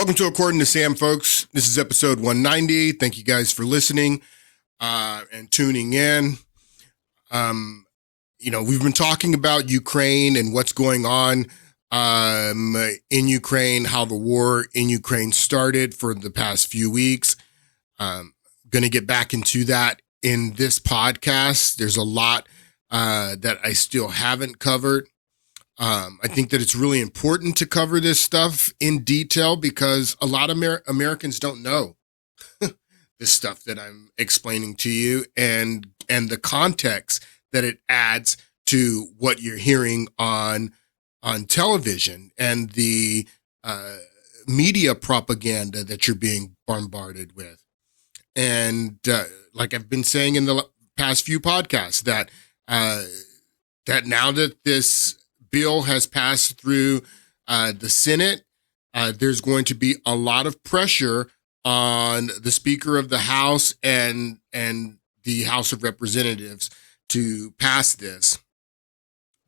Welcome to According to Sam, folks. This is episode 190. Thank you guys for listening and tuning in. We've been talking about Ukraine and what's going on in Ukraine, how the war in Ukraine started for the past few weeks. Going to get back into that in this podcast. There's a lot that I still haven't covered. I think that it's really important to cover this stuff in detail because a lot of Americans don't know this stuff that I'm explaining to you and the context that it adds to what you're hearing on television and the media propaganda that you're being bombarded with. And like I've been saying in the past few podcasts, that now that this bill has passed through the Senate, there's going to be a lot of pressure on the Speaker of the House and the House of Representatives to pass this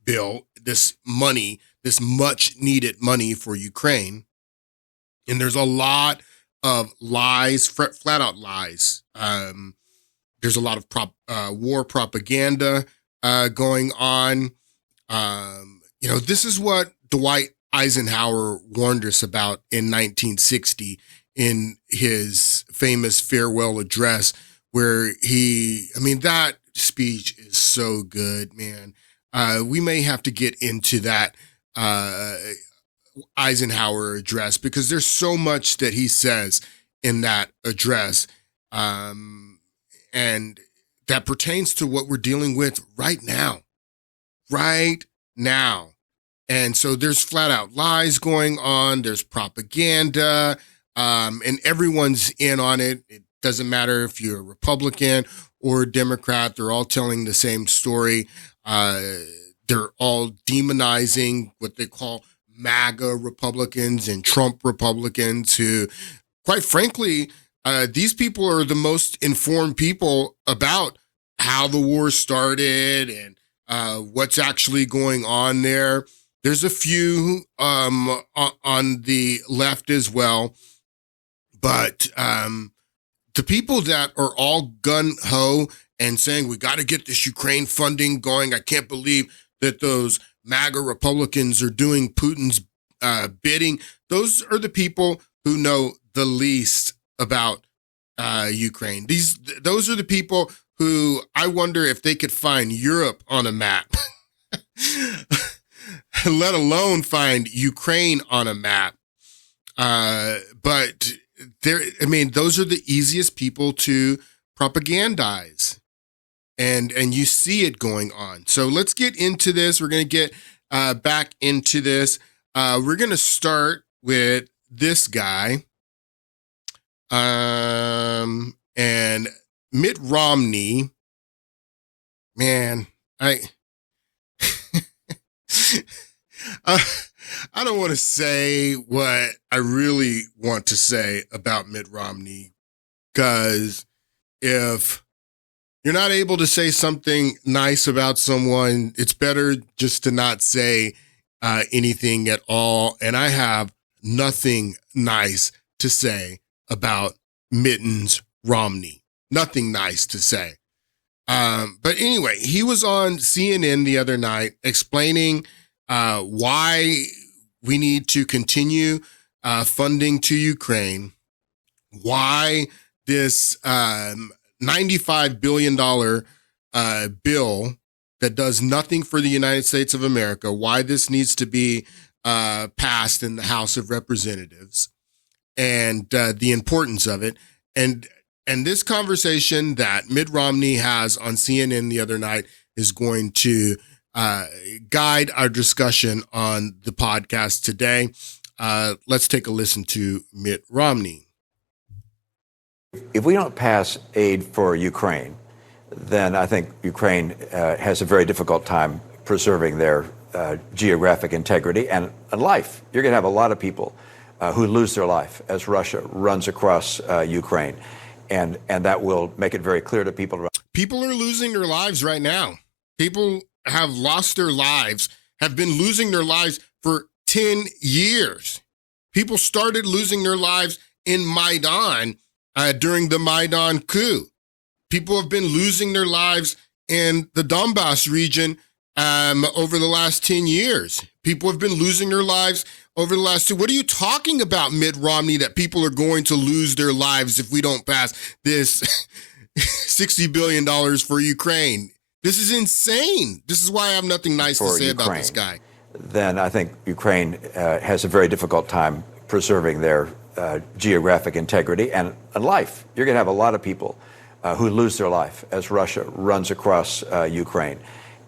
bill, this money, this much needed money for Ukraine. And there's a lot of lies, flat out lies. There's a lot of war propaganda going on. This is what Dwight Eisenhower warned us about in 1960 in his famous farewell address, where that speech is so good, man. We may have to get into that Eisenhower address because there's so much that he says in that address, and that pertains to what we're dealing with right now. And so there's flat out lies going on. There's propaganda, and everyone's in on it. It doesn't matter if you're a Republican or a Democrat. They're all telling the same story. They're all demonizing what they call MAGA Republicans and Trump Republicans who, quite frankly, these people are the most informed people about how the war started and what's actually going on there. There's a few on the left as well, but the people that are all gun-ho and saying we got to get this Ukraine funding going, I can't believe that those MAGA Republicans are doing Putin's bidding. Those are the people who know the least about Ukraine. Those are the people who I wonder if they could find Europe on a map, let alone find Ukraine on a map. But those are the easiest people to propagandize, and you see it going on. So let's get into this. We're going to get back into this. We're going to start with this guy, and Mitt Romney, man, I don't want to say what I really want to say about Mitt Romney, because if you're not able to say something nice about someone, it's better just to not say anything at all. And I have nothing nice to say about Mittens Romney. Nothing nice to say. But anyway, he was on CNN the other night explaining why we need to continue funding to Ukraine, why this $95 billion bill that does nothing for the United States of America, why this needs to be passed in the House of Representatives, and the importance of it. And this conversation that Mitt Romney has on CNN the other night is going to guide our discussion on the podcast today. Let's take a listen to Mitt Romney. If we don't pass aid for Ukraine, then I think Ukraine has a very difficult time preserving their geographic integrity and life. You're going to have a lot of people who lose their life as Russia runs across Ukraine. And that will make it very clear to people. People are losing their lives right now. People have lost their lives, have been losing their lives for 10 years. People started losing their lives in Maidan during the Maidan coup. People have been losing their lives in the Donbas region over the last 10 years. People have been losing their lives over the last two. What are you talking about, Mitt Romney, that people are going to lose their lives if we don't pass this $60 billion for Ukraine? This is insane. This is why I have nothing nice to say about this guy. Then I think Ukraine has a very difficult time preserving their geographic integrity and life. You're going to have a lot of people who lose their life as Russia runs across Ukraine.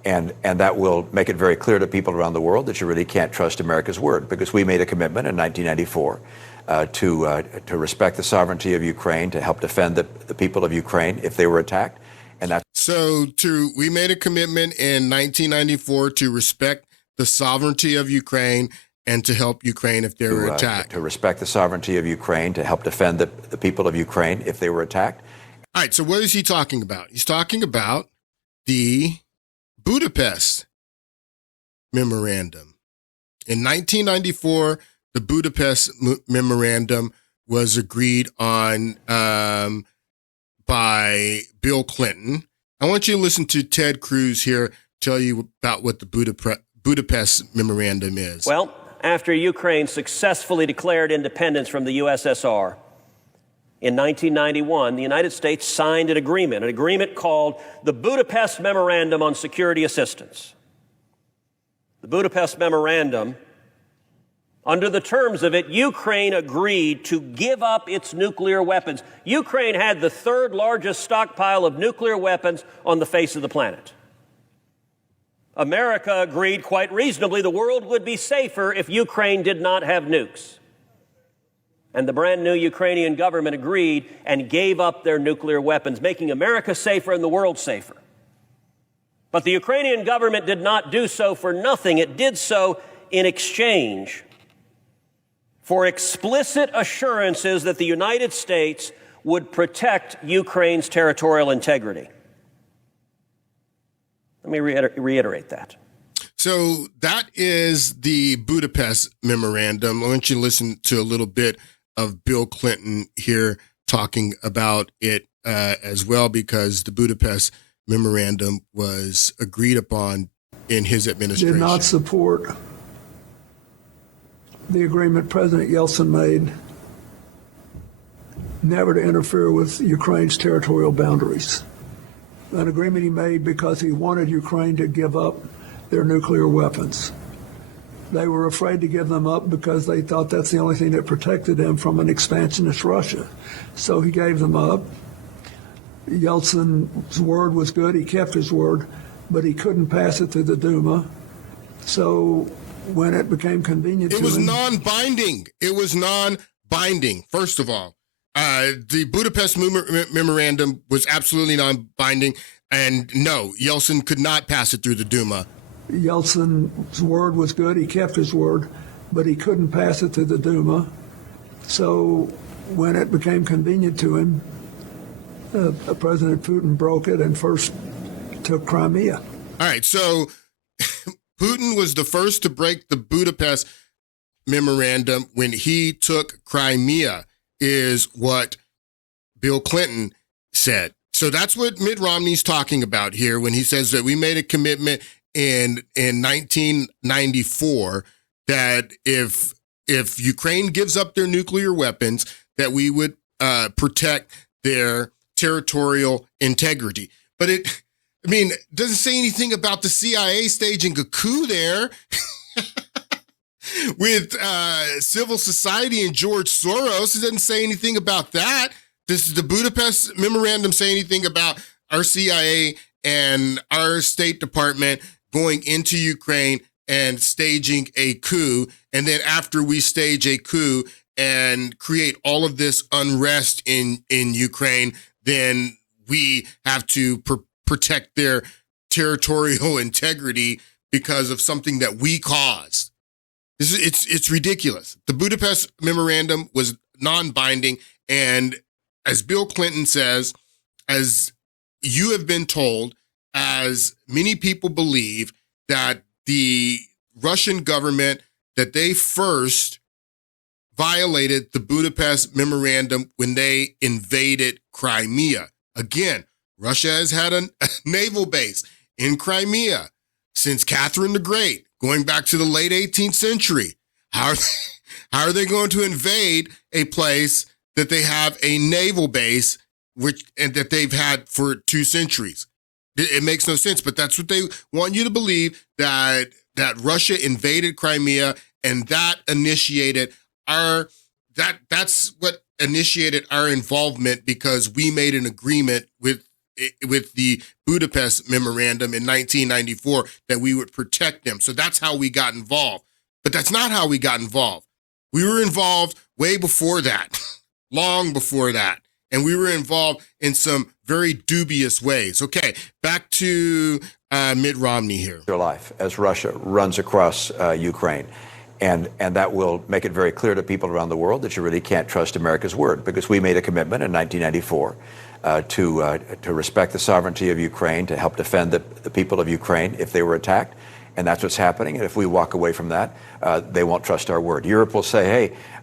And that will make it very clear to people around the world that you really can't trust America's word, because we made a commitment in 1994 to respect the sovereignty of Ukraine, to help defend the people of Ukraine if they were attacked. And that's we made a commitment in 1994 to respect the sovereignty of Ukraine and to help Ukraine if they were attacked. To respect the sovereignty of Ukraine, to help defend the people of Ukraine if they were attacked. All right, so what is he talking about? He's talking about the Budapest Memorandum. In 1994, the Budapest Memorandum was agreed on by Bill Clinton. I want you to listen to Ted Cruz here tell you about what the Budapest Memorandum is. Well, after Ukraine successfully declared independence from the USSR in 1991, the United States signed an agreement called the Budapest Memorandum on Security Assistance. The Budapest Memorandum, under the terms of it, Ukraine agreed to give up its nuclear weapons. Ukraine had the third largest stockpile of nuclear weapons on the face of the planet. America agreed quite reasonably the world would be safer if Ukraine did not have nukes. And the brand new Ukrainian government agreed and gave up their nuclear weapons, making America safer and the world safer. But the Ukrainian government did not do so for nothing. It did so in exchange for explicit assurances that the United States would protect Ukraine's territorial integrity. Let me reiterate that. So that is the Budapest Memorandum. I want you to listen to a little bit of Bill Clinton here talking about it as well, because the Budapest Memorandum was agreed upon in his administration. Did not support the agreement President Yeltsin made never to interfere with Ukraine's territorial boundaries. An agreement he made because he wanted Ukraine to give up their nuclear weapons. They were afraid to give them up because they thought that's the only thing that protected them from an expansionist Russia. So he gave them up. Yeltsin's word was good. He kept his word, but he couldn't pass it through the Duma. So when it became convenient to him... It was non-binding. It was non-binding, first of all. The Budapest Memorandum was absolutely non-binding, and no, Yeltsin could not pass it through the Duma. Yeltsin's word was good. He kept his word, but he couldn't pass it through the Duma. So when it became convenient to him, President Putin broke it and first took Crimea. All right, so Putin was the first to break the Budapest Memorandum when he took Crimea, is what Bill Clinton said. So that's what Mitt Romney's talking about here when he says that we made a commitment in 1994 that if Ukraine gives up their nuclear weapons, that we would protect their territorial integrity. But it doesn't say anything about the CIA staging a coup there with civil society and George Soros. It doesn't say anything about that. Does the Budapest Memorandum say anything about our CIA and our State Department going into Ukraine and staging a coup? And then after we stage a coup and create all of this unrest in Ukraine, then we have to protect their territorial integrity because of something that we caused. It's ridiculous. The Budapest Memorandum was non-binding, and as Bill Clinton says, as you have been told, as many people believe, that the Russian government, that they first violated the Budapest Memorandum when they invaded Crimea. Again, Russia has had a naval base in Crimea since Catherine the Great, going back to the late 18th century. How are they going to invade a place that they have a naval base and that they've had for 2 centuries? It makes no sense, but that's what they want you to believe, that Russia invaded Crimea, and that initiated that's what initiated our involvement, because we made an agreement with the Budapest Memorandum in 1994 that we would protect them. So that's how we got involved. But that's not how we got involved. We were involved way before that, long before that. And we were involved in some very dubious ways. Okay, back to Mitt Romney here. Their life as Russia runs across Ukraine. And that will make it very clear to people around the world that you really can't trust America's word, because we made a commitment in 1994 to respect the sovereignty of Ukraine, to help defend the people of Ukraine if they were attacked. And that's what's happening. And if we walk away from that, they won't trust our word. Europe will say,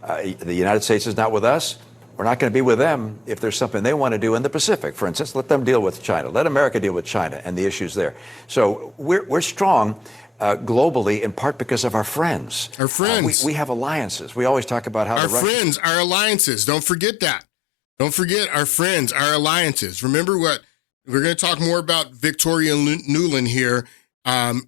hey, the United States is not with us. We're not going to be with them if there's something they want to do in the Pacific. For instance, let them deal with China. Let America deal with China and the issues there. So we're strong globally, in part because of our friends. Our friends. We have alliances. We always talk about how our friends, our alliances. Don't forget that. Don't forget our friends, our alliances. Remember what we're going to talk more about Victoria Nuland here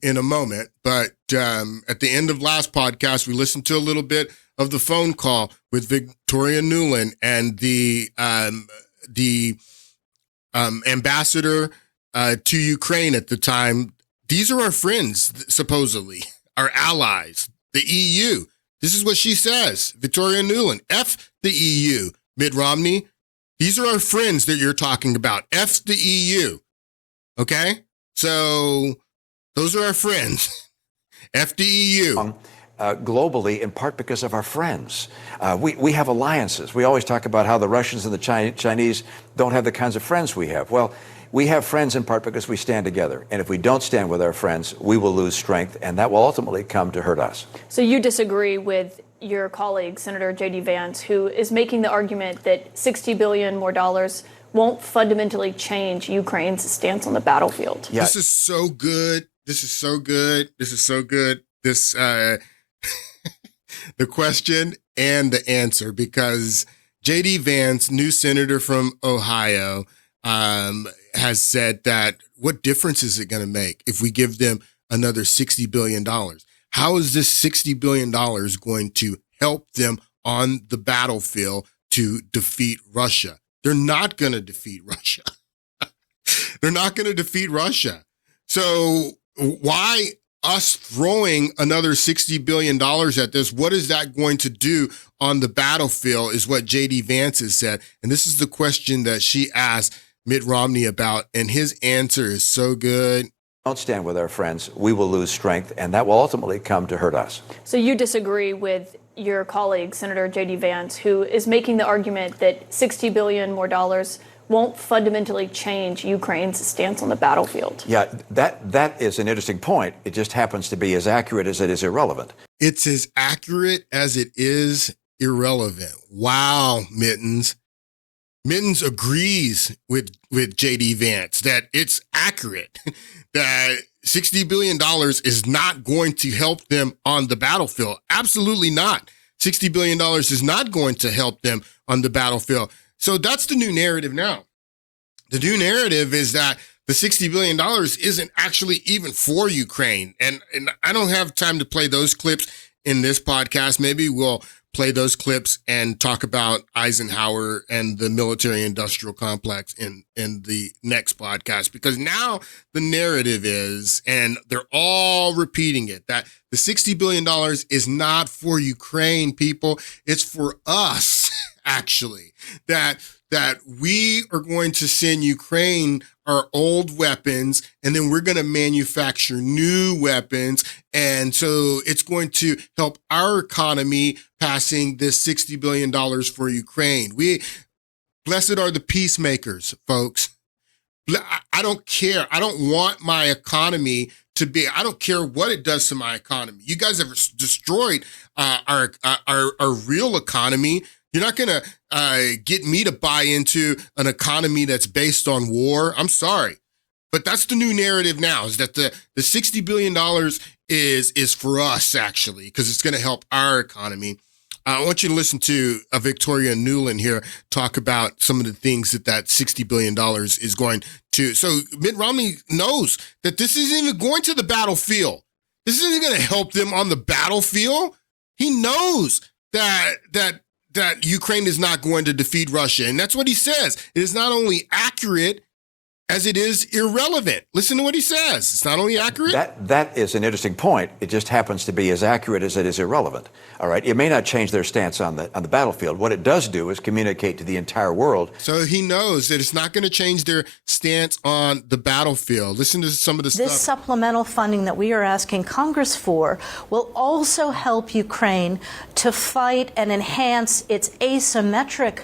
in a moment. But at the end of last podcast, we listened to a little bit of the phone call with Victoria Nuland and the ambassador to Ukraine at the time. These are our friends, supposedly, our allies, the EU. This is what she says, Victoria Nuland. F the EU, Mitt Romney. These are our friends that you're talking about. F the EU. Okay? So those are our friends. F the EU. Globally, in part because of our friends. We have alliances. We always talk about how the Russians and the Chinese don't have the kinds of friends we have. Well, we have friends in part because we stand together. And if we don't stand with our friends, we will lose strength, and that will ultimately come to hurt us. So you disagree with your colleague, Senator J.D. Vance, who is making the argument that $60 billion more dollars won't fundamentally change Ukraine's stance on the battlefield. Yeah. This is so good. This is so good. This is so good. This, the question and the answer, because J.D. Vance, new senator from Ohio, has said that what difference is it going to make if we give them another $60 billion? How is this $60 billion going to help them on the battlefield to defeat Russia? They're not going to defeat Russia. They're not going to defeat Russia. So why us throwing another $60 billion at this? What is that going to do on the battlefield is what J.D. Vance has said. And this is the question that she asked Mitt Romney about, and his answer is so good. Don't stand with our friends, we will lose strength, and that will ultimately come to hurt us. So you disagree with your colleague, Senator J.D. Vance, who is making the argument that $60 billion more dollars won't fundamentally change Ukraine's stance on the battlefield. Yeah, that is an interesting point. It just happens to be as accurate as it is irrelevant. It's as accurate as it is irrelevant. Wow, Mittens. Mittens agrees with J.D. Vance that it's accurate, that $60 billion is not going to help them on the battlefield. Absolutely not. $60 billion is not going to help them on the battlefield. So that's the new narrative now. The new narrative is that the $60 billion isn't actually even for Ukraine. And I don't have time to play those clips in this podcast. Maybe we'll play those clips and talk about Eisenhower and the military-industrial complex in the next podcast, because now the narrative is, and they're all repeating it, that the $60 billion is not for Ukraine, people. It's for us, actually, that we are going to send Ukraine our old weapons, and then we're going to manufacture new weapons. And so it's going to help our economy passing this $60 billion for Ukraine. Blessed are the peacemakers, folks. I don't care. I don't want my economy to be. I don't care what it does to my economy. You guys have destroyed our real economy. You're not going to get me to buy into an economy that's based on war. I'm sorry. But that's the new narrative now, is that the $60 billion is for us, actually, because it's going to help our economy. I want you to listen to Victoria Nuland here talk about some of the things that $60 billion is going to. So Mitt Romney knows that this isn't even going to the battlefield. This isn't going to help them on the battlefield. He knows that Ukraine is not going to defeat Russia. And that's what he says. It is not only accurate as it is irrelevant. Listen to what he says. It's not only accurate. That is an interesting point. It just happens to be as accurate as it is irrelevant. All right. It may not change their stance on the battlefield. What it does do is communicate to the entire world. So he knows that it's not going to change their stance on the battlefield. Listen to some of the stuff. This supplemental funding that we are asking Congress for will also help Ukraine to fight and enhance its asymmetric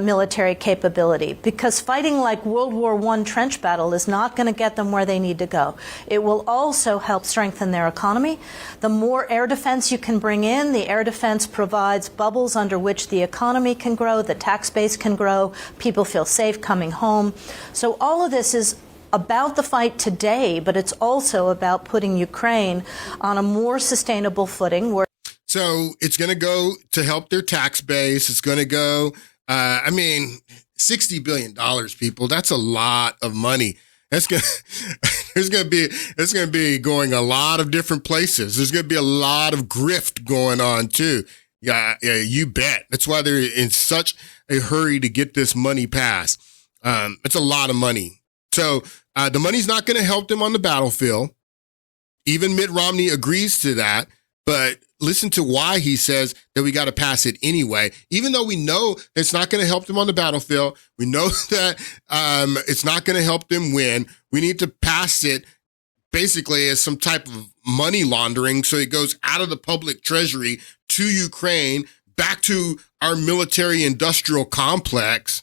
military capability, because fighting like World War I trench battle is not going to get them where they need to go. It will also help strengthen their economy. The more air defense you can bring in, the air defense provides bubbles under which the economy can grow, the tax base can grow, people feel safe coming home. So all of this is about the fight today, but it's also about putting Ukraine on a more sustainable footing. So it's going to go to help their tax base. It's going to go $60 billion, people. That's a lot of money. It's going to be going a lot of different places. There's going to be a lot of grift going on too. Yeah, you bet. That's why they're in such a hurry to get this money passed. It's a lot of money. So the money's not going to help them on the battlefield. Even Mitt Romney agrees to that, but listen to why he says that we got to pass it anyway, even though we know it's not going to help them on the battlefield. We know that it's not going to help them win. We need to pass it basically as some type of money laundering, so it goes out of the public treasury to Ukraine, back to our military industrial complex.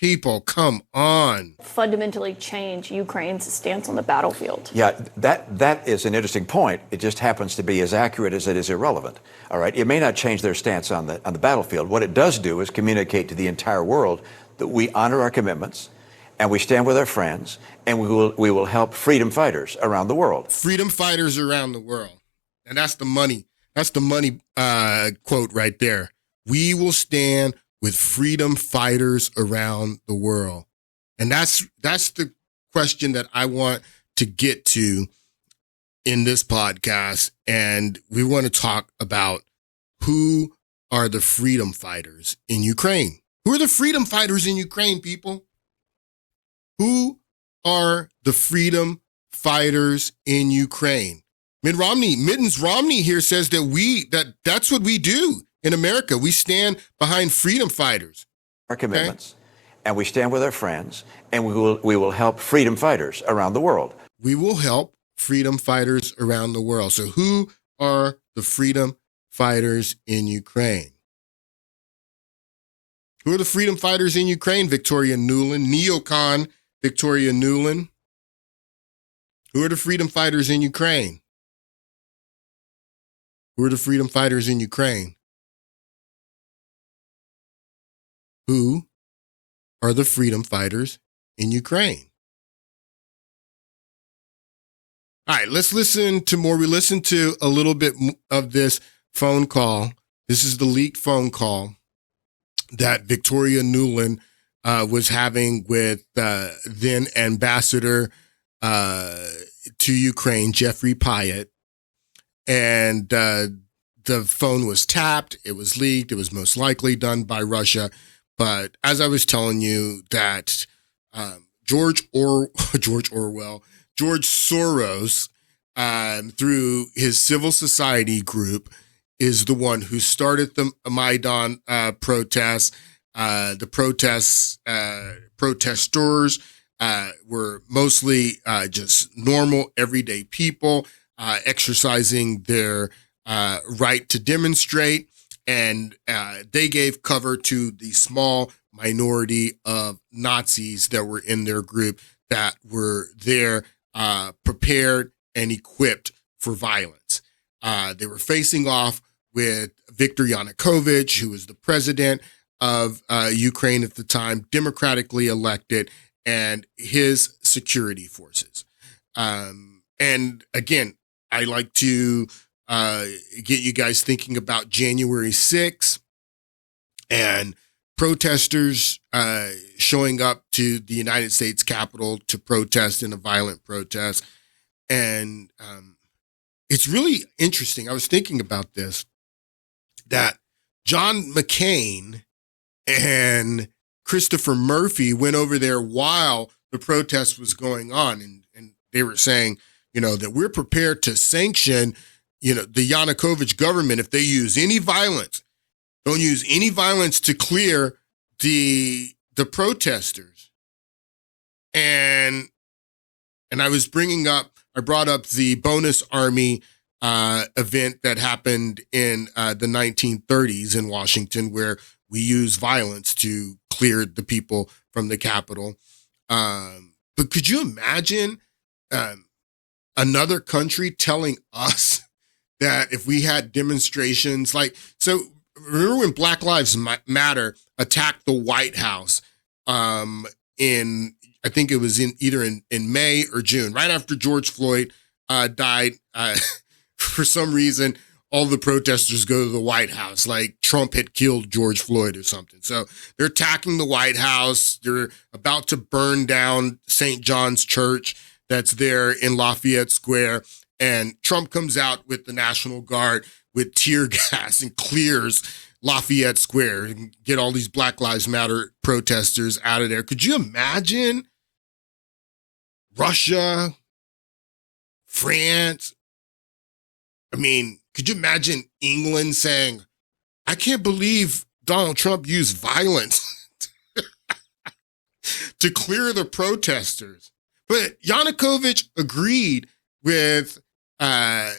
People, come on. Fundamentally change Ukraine's stance on the battlefield. Yeah, that is an interesting point. It just happens to be as accurate as it is irrelevant. All right. It may not change their stance on the battlefield. What it does do is communicate to the entire world that we honor our commitments and we stand with our friends, and we will help freedom fighters around the world. Freedom fighters around the world. And that's the money. That's the money quote right there. We will stand with freedom fighters around the world. And that's the question that I want to get to in this podcast. And we want to talk about who are the freedom fighters in Ukraine. Who are the freedom fighters in Ukraine, people? Who are the freedom fighters in Ukraine? Mittens Romney here says that that's what we do. In America, we stand behind freedom fighters. Our commitments, and we stand with our friends, and we will help freedom fighters around the world. We will help freedom fighters around the world. So who are the freedom fighters in Ukraine? Who are the freedom fighters in Ukraine, Victoria Nuland? Neocon Victoria Nuland. Who are the freedom fighters in Ukraine? Who are the freedom fighters in Ukraine? Who are the freedom fighters in Ukraine? All right, let's listen to more. We listened to a little bit of this phone call. This is the leaked phone that Victoria Nuland was having with then Ambassador to Ukraine, Jeffrey Pyatt. And the phone was tapped. It was leaked. It was most likely done by Russia. But as I was telling you, that George Soros, through his civil society group, is the one who started the Maidan protests. The protesters were mostly just normal, everyday people exercising their right to demonstrate. And they gave cover to the small minority of Nazis that were in their group, that were there prepared and equipped for violence. They were facing off with Viktor Yanukovych, who was the president of Ukraine at the time, democratically elected, and his security forces. And again, I like to get you guys thinking about January 6th and protesters showing up to the United States Capitol to protest in a violent protest. And it's really interesting. I was thinking about this, that John McCain and Christopher Murphy went over there while the protest was going on. And they were saying, that we're prepared to sanction, the Yanukovych government if they use any violence. Don't use any violence to clear the protesters. And I brought up the Bonus Army event that happened in the 1930s in Washington, where we use violence to clear the people from the Capitol. But could you imagine another country telling us that if we had demonstrations remember when Black Lives Matter attacked the White House I think it was either in May or June, right after George Floyd died. For some reason, all the protesters go to the White House, like Trump had killed George Floyd or something. So they're attacking the White House. They're about to burn down St. John's Church that's there in Lafayette Square. And Trump comes out with the National Guard with tear gas and clears Lafayette Square and get all these Black Lives Matter protesters out of there. Could you imagine Russia, France? Could you imagine England saying, I can't believe Donald Trump used violence to clear the protesters? But Yanukovych agreed with John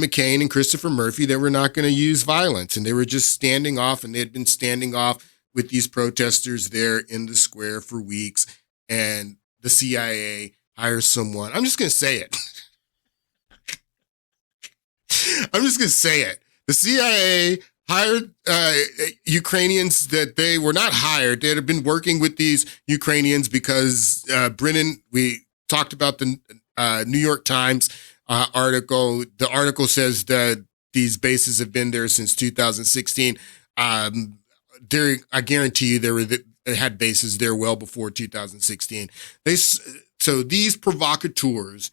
McCain and Christopher Murphy that we're not going to use violence. And they were just standing off, and they had been standing off with these protesters there in the square for weeks. And the CIA hires someone. I'm just going to say it. I'm just going to say it. The CIA hired Ukrainians that they were not hired. They had been working with these Ukrainians because Brennan, we talked about the New York Times article. The article says that these bases have been there since 2016. I guarantee you they had bases there well before 2016. So these provocateurs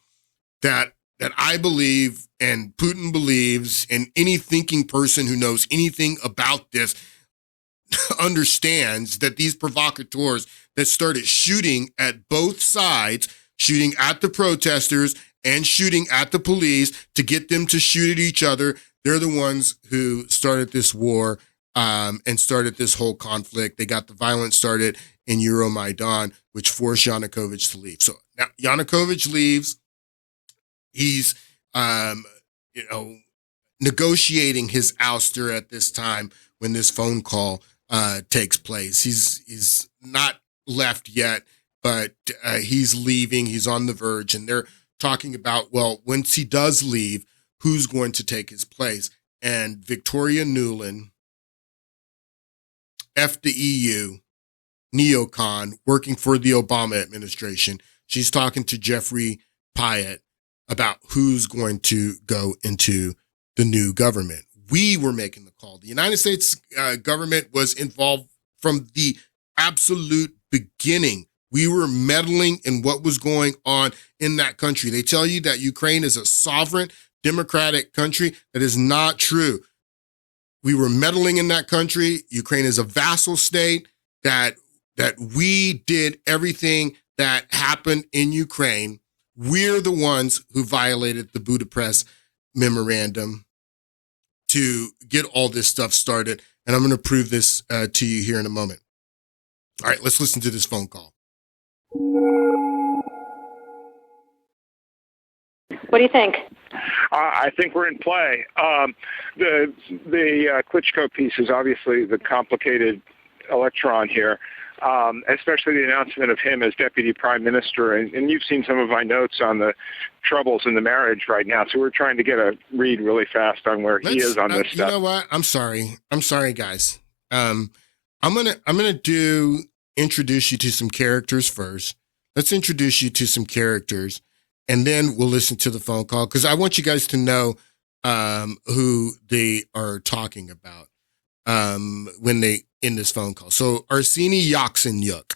that I believe and Putin believes, and any thinking person who knows anything about this understands that these provocateurs that started shooting at both sides, shooting at the protesters and shooting at the police to get them to shoot at each other, they're the ones who started this war and started this whole conflict. They got the violence started in Euromaidan, which forced Yanukovych to leave. So now Yanukovych leaves. He's, negotiating his ouster at this time when this phone call takes place. He's not left yet, but he's leaving. He's on the verge, and they're talking about, well, once he does leave, who's going to take his place? And Victoria Nuland, F the EU, neocon, working for the Obama administration, she's talking to Jeffrey Pyatt about who's going to go into the new government. We were making the call. The United States government was involved from the absolute beginning. We were meddling in what was going on in that country. They tell you that Ukraine is a sovereign, democratic country. That is not true. We were meddling in that country. Ukraine is a vassal state. That we did everything that happened in Ukraine. We're the ones who violated the Budapest Memorandum to get all this stuff started. And I'm going to prove this to you here in a moment. All right, let's listen to this phone call. What do you think? I think we're in play. The Klitschko piece is obviously the complicated electron here. especially the announcement of him as deputy prime minister. And you've seen some of my notes on the troubles in the marriage right now, so we're trying to get a read really fast on where he is on this stuff. You know what? I'm sorry, guys. I'm gonna introduce you to some characters first. Let's introduce you to some characters, and then we'll listen to the phone call, because I want you guys to know who they are talking about when they in this phone call. So Arseniy Yatsenyuk,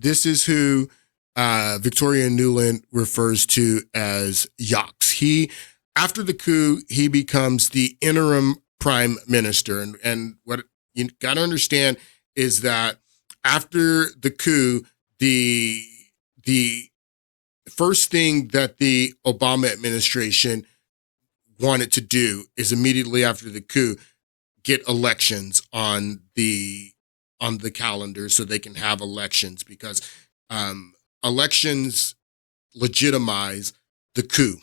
this is who Victoria Nuland refers to as Yaks. He, after the coup, he becomes the interim prime minister, and what you got to understand is that after the coup, the first thing that the Obama administration wanted to do is immediately after the coup get elections on the calendar so they can have elections, because elections legitimize the coup.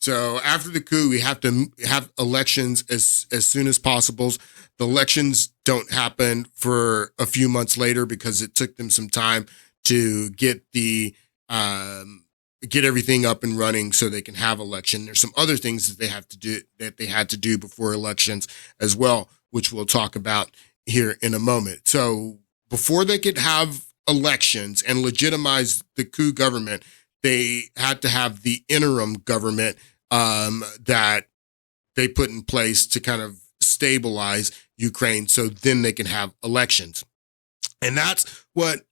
So after the coup, we have to have elections as soon as possible. The elections don't happen for a few months later because it took them some time to get everything up and running so they can have election. There's some other things that they had to do before elections as well, which we'll talk about here in a moment. So before they could have elections and legitimize the coup government, they had to have the interim government that they put in place to kind of stabilize Ukraine, so then they can have elections. And that's what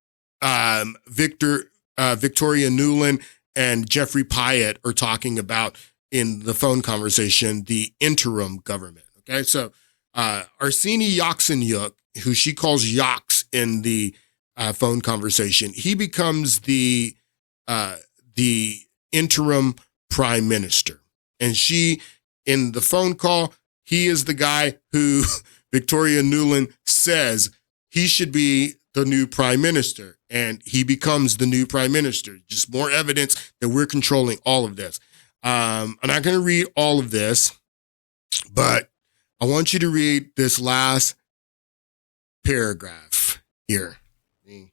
Victoria Nuland and Jeffrey Pyatt are talking about in the phone conversation, the interim government. Okay, so Arseniy Yatsenyuk, who she calls Yaks in the phone conversation, he becomes the interim prime minister. And she, in the phone call, he is the guy who Victoria Nuland says he should be the new prime minister, and he becomes the new prime minister. Just more evidence that we're controlling all of this. I'm not going to read all of this, but I want you to read this last paragraph here. Let me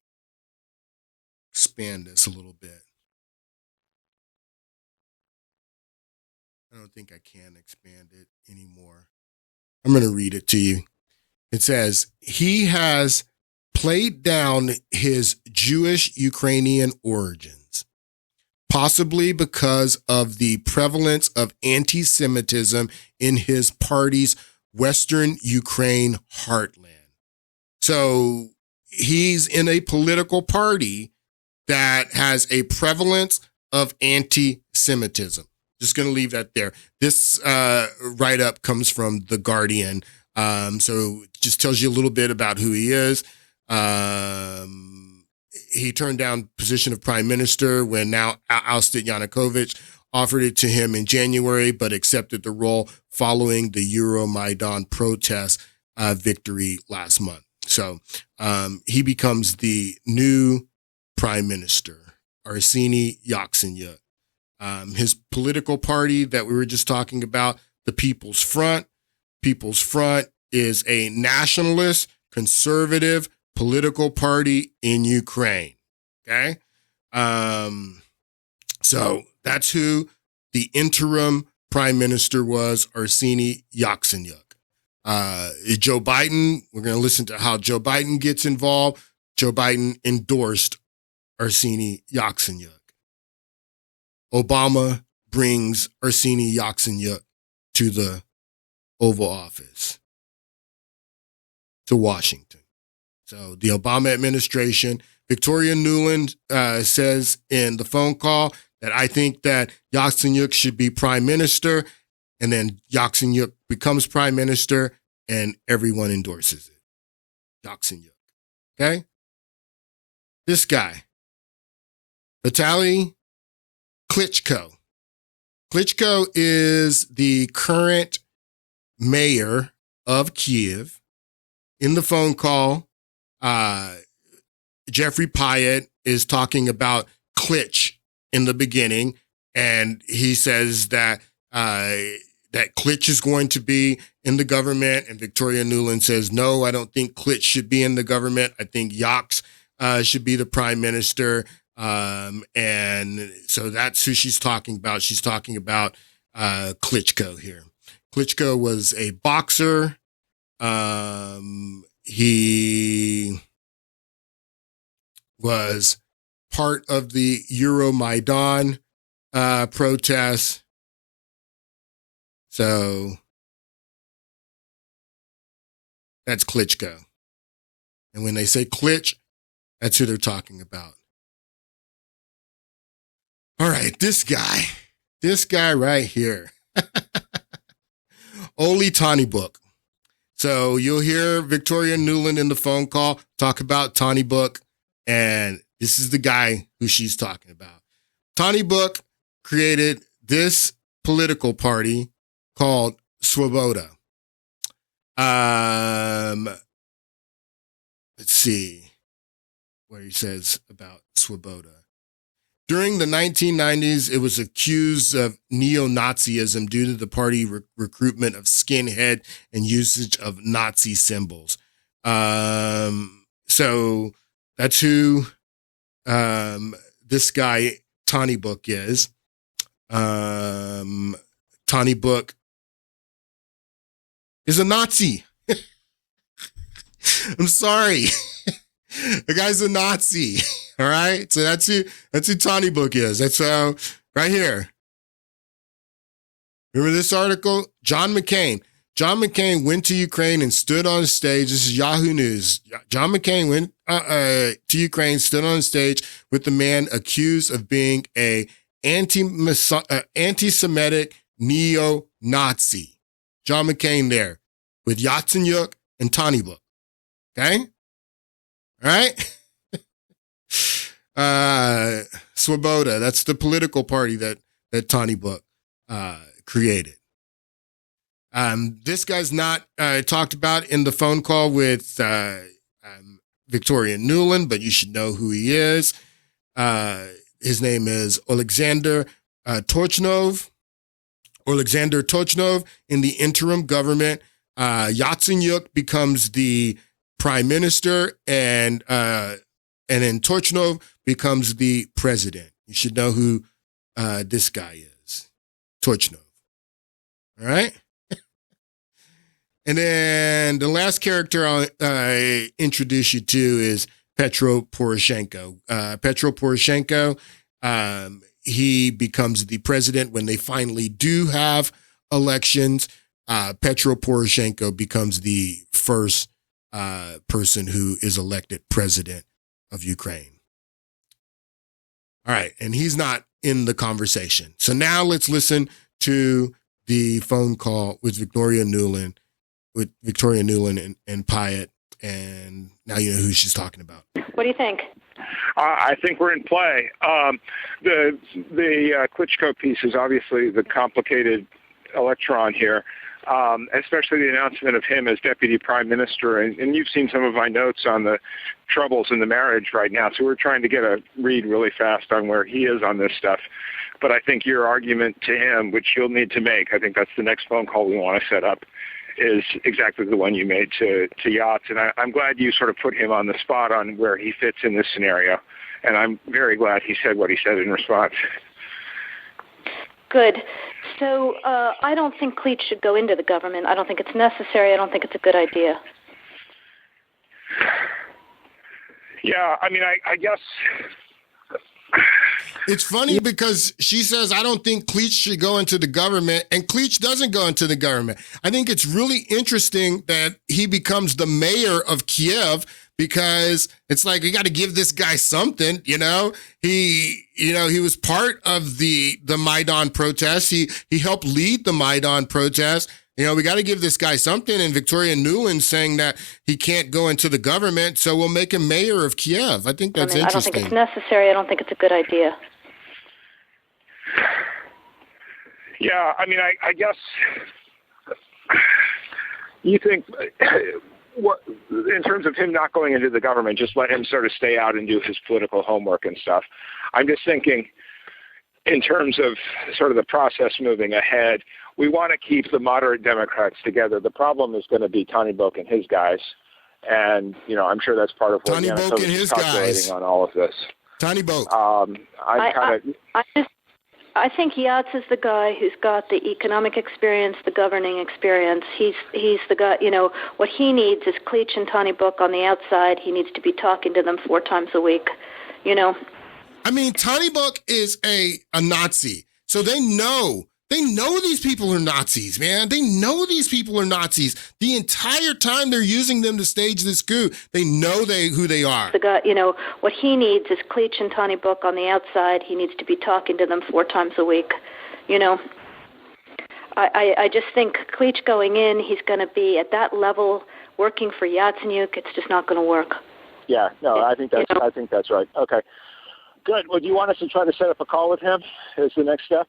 expand this a little bit. I don't think I can expand it anymore. I'm going to read it to you. It says, he has played down his Jewish Ukrainian origins, possibly because of the prevalence of anti-Semitism in his party's Western Ukraine heartland. So he's in a political party that has a prevalence of anti-Semitism. Just going to leave that there. This write-up comes from The Guardian. So it just tells you a little bit about who he is. He turned down position of prime minister when now ousted Yanukovych offered it to him in January, but accepted the role following the Euromaidan protest victory last month. So he becomes the new prime minister, Arseniy Yatsenyuk. His political party that we were just talking about, the People's Front. People's Front is a nationalist, conservative political party in Ukraine. Okay? So that's who the interim prime minister was, Arseniy Yatsenyuk. Joe Biden, we're going to listen to how Joe Biden gets involved. Joe Biden endorsed Arseniy Yatsenyuk. Obama brings Arseniy Yatsenyuk to the Oval Office, to Washington. So the Obama administration, Victoria Nuland says in the phone call that I think that Yatsenyuk should be prime minister, and then Yatsenyuk becomes prime minister, and everyone endorses it. Yatsenyuk. Okay? This guy, Vitaly Klitschko. Klitschko is the current mayor of Kiev. In the phone call, Jeffrey Pyatt is talking about Klitsch in the beginning, and he says that that Klitsch is going to be in the government, and Victoria Nuland says, no, I don't think Klitsch should be in the government. I think Yachts should be the prime minister. And so that's who she's talking about. She's talking about Klitschko here. Klitschko was a boxer. He was part of the Euromaidan protests. So that's Klitschko. And when they say Klitsch, that's who they're talking about. All right, this guy right here. Oli Tonybook. So you'll hear Victoria Nuland in the phone call talk about Tonybook, and this is the guy who she's talking about. Tonybook created this political party called Swoboda. Let's see what he says about Swoboda. During the 1990s, it was accused of neo-Nazism due to the party recruitment of skinhead and usage of Nazi symbols. So that's who this guy, Tonybook, is. Tonybook is a Nazi. I'm sorry. The guy's a Nazi. All right. So that's who Tonybook is. That's right here. Remember this article? John McCain. John McCain went to Ukraine and stood on stage. This is Yahoo News. John McCain went to Ukraine, stood on stage with the man accused of being a anti-Semitic neo-Nazi. John McCain there with Yatsenyuk and Tonybook. Okay? All right? Swoboda, that's the political party that Tonybook created. This guy's not talked about in the phone call with Victoria Nuland, but you should know who he is. His name is Alexander Tochnov. Alexander Tochnov. In the interim government, Yatsenyuk becomes the prime minister, and then Tochnov becomes the president. You should know who this guy is, Tochnov. All right? And then the last character I'll introduce you to is Petro Poroshenko. Petro Poroshenko, he becomes the president when they finally do have elections. Petro Poroshenko becomes the first person who is elected president of Ukraine. All right, and he's not in the conversation. So now let's listen to the phone call with Victoria Nuland and Pyatt, and now you know who she's talking about. What do you think? I think we're in play. The Klitschko piece is obviously the complicated electron here, especially the announcement of him as deputy prime minister. And you've seen some of my notes on the troubles in the marriage right now, so we're trying to get a read really fast on where he is on this stuff. But I think your argument to him, which you'll need to make, I think that's the next phone call we want to set up, is exactly the one you made to Yachts. And I'm glad you sort of put him on the spot on where he fits in this scenario. And I'm very glad he said what he said in response. Good. So I don't think Klitsch should go into the government. I don't think it's necessary. I don't think it's a good idea. Yeah, I mean, I guess... It's funny because she says, I don't think Klitsch should go into the government, and Klitsch doesn't go into the government. I think it's really interesting that he becomes the mayor of Kiev, because it's like, we got to give this guy something, you know? He was part of the Maidan protests. He helped lead the Maidan protests. You know, we got to give this guy something. And Victoria Nuland saying that he can't go into the government, so we'll make him mayor of Kiev. I think that's interesting. I don't think it's necessary. I don't think it's a good idea. Yeah, I mean, I guess you think, what, in terms of him not going into the government, just let him sort of stay out and do his political homework and stuff. I'm just thinking, in terms of sort of the process moving ahead, we want to keep the moderate Democrats together. The problem is going to be Tony Book and his guys. And, I'm sure that's part of what Tony Book and his calculating guys. on all of this. Tony Book. I think Yats is the guy who's got the economic experience, the governing experience. He's the guy, what he needs is Cleach and Tony Book on the outside. He needs to be talking to them 4 times a week, I mean, Tony Book is a Nazi. So they know these people are Nazis, man. They know these people are Nazis. The entire time they're using them to stage this coup, they know who they are. The guy, what he needs is Cleach and Tony Book on the outside. He needs to be talking to them 4 times a week, I just think Cleach going in, he's going to be at that level working for Yatsenyuk. It's just not going to work. Yeah, no, I think that's right. Okay, good. Well, do you want us to try to set up a call with him as the next step?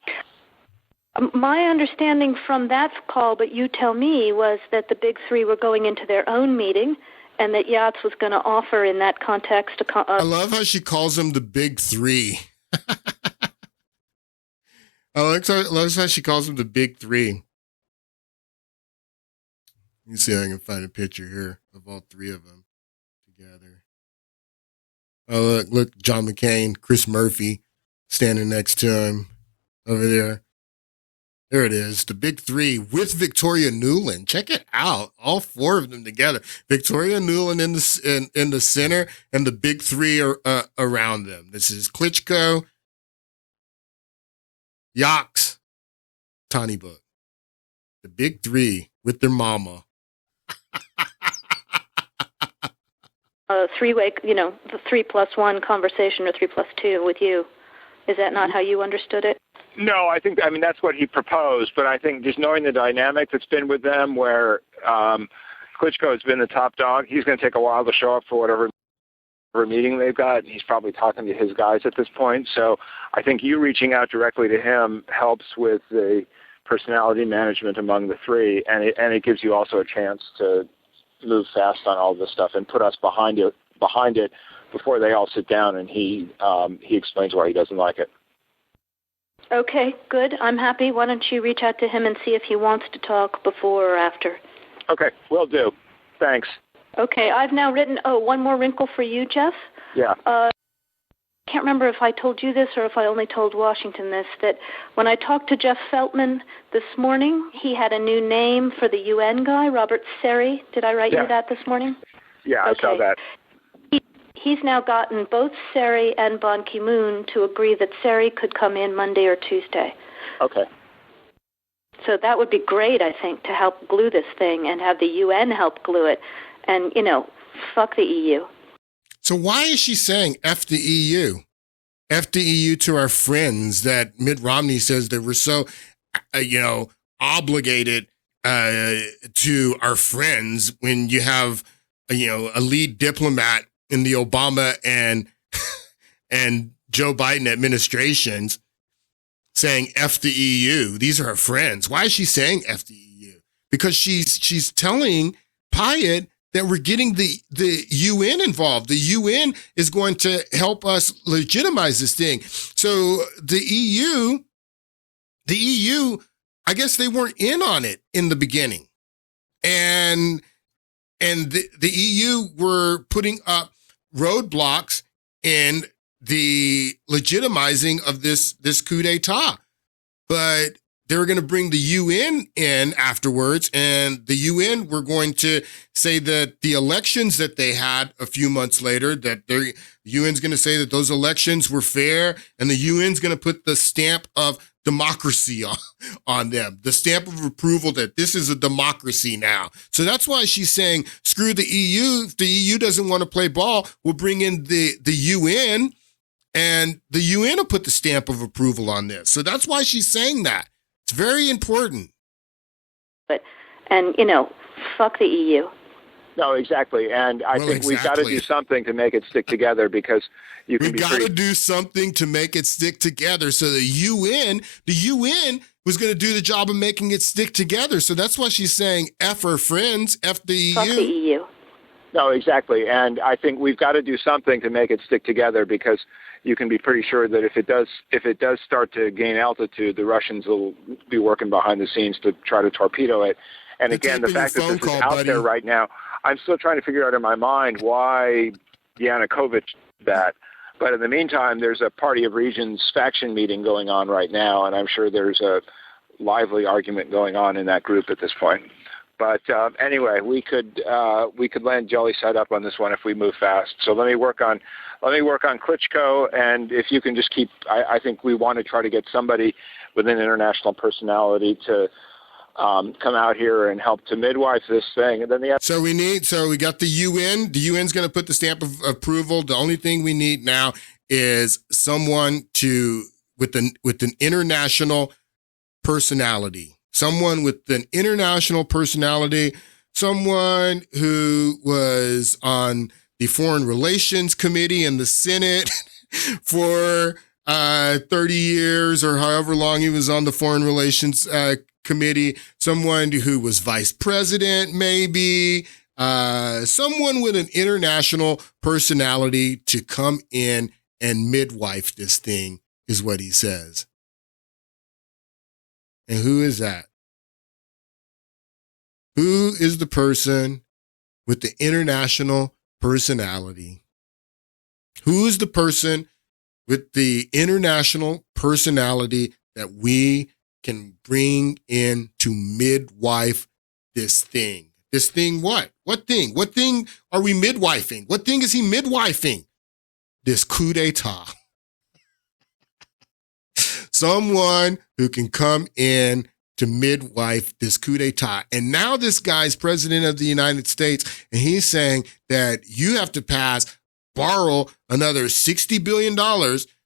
My understanding from that call, but you tell me, was that the big three were going into their own meeting and that Yats was going to offer in that context. I love how she calls them the big three. I love how she calls them the big three. Let me see if I can find a picture here of all 3 of them together. Oh, look, John McCain, Chris Murphy standing next to him over there. There it is, the big 3 with Victoria Nuland. Check it out, all 4 of them together. Victoria Nuland in the center, and the big 3 are around them. This is Klitschko, Yaks, Tony Book. The big 3 with their mama. 3-way, the 3+1 conversation or 3+2 with you. Is that not how you understood it? No, I mean, that's what he proposed, but I think just knowing the dynamic that's been with them where Klitschko has been the top dog, he's going to take a while to show up for whatever meeting they've got. He's probably talking to his guys at this point. So I think you reaching out directly to him helps with the personality management among the 3, and it gives you also a chance to move fast on all this stuff and put us behind it before they all sit down and he explains why he doesn't like it. Okay, good. I'm happy. Why don't you reach out to him and see if he wants to talk before or after? Okay, will do. Thanks. Okay, I've now written, one more wrinkle for you, Jeff. Yeah. I can't remember if I told you this or if I only told Washington this, that when I talked to Jeff Feltman this morning, he had a new name for the UN guy, Robert Seri. Did I write you that this morning? Yeah, okay. I saw that. He's now gotten both Seri and Ban Ki-moon to agree that Seri could come in Monday or Tuesday. Okay. So that would be great, I think, to help glue this thing and have the UN help glue it. And, fuck the EU. So why is she saying F the EU? F the EU to our friends that Mitt Romney says that we're so, obligated to our friends when you have, a lead diplomat in the Obama and Joe Biden administrations saying F the EU. These are her friends. Why is she saying F the EU? Because she's telling Pyatt that we're getting the UN involved. The UN is going to help us legitimize this thing. So the EU, I guess they weren't in on it in the beginning. And the EU were putting up roadblocks in the legitimizing of this coup d'etat. But they were going to bring the UN in afterwards, and the UN were going to say that the elections that they had a few months later, that the UN's going to say that those elections were fair, and the UN's going to put the stamp of democracy on them, the stamp of approval that this is a democracy now. So that's why she's saying, screw the EU. If the EU doesn't want to play ball, we'll bring in the UN, and the UN will put the stamp of approval on this. So that's why she's saying that. It's very important. And, fuck the EU. No, exactly. And I think we've got to do something to make it stick together because you can We've got to do something to make it stick together. So the UN was going to do the job of making it stick together. So that's why she's saying F her friends, F the EU. Fuck the EU. No, exactly. And I think we've got to do something to make it stick together, because you can be pretty sure that if it does start to gain altitude, the Russians will be working behind the scenes to try to torpedo it. And again, the fact that this is out there right now, I'm still trying to figure out in my mind why Yanukovych did that. But in the meantime, there's a Party of Regions faction meeting going on right now, and I'm sure there's a lively argument going on in that group at this point. But anyway, we could land jelly side up on this one if we move fast. So let me work on Klitschko, and if you can just keep, I think we want to try to get somebody with an international personality to come out here and help to midwife this thing. And then so we got the UN. The UN's going to put the stamp of approval. The only thing we need now is someone with an international personality. Someone with an international personality, someone who was on the Foreign Relations Committee in the Senate for 30 years or however long he was on the Foreign Relations Committee, someone who was vice president maybe, someone with an international personality to come in and midwife this thing is what he says. And who is that? Who is the person with the international personality? Who is the person with the international personality that we can bring in to midwife this thing? This thing what? What thing? What thing are we midwifing? What thing is he midwifing? This coup d'etat. Someone who can come in to midwife this coup d'etat. And now this guy's president of the United States, and he's saying that you have to borrow another $60 billion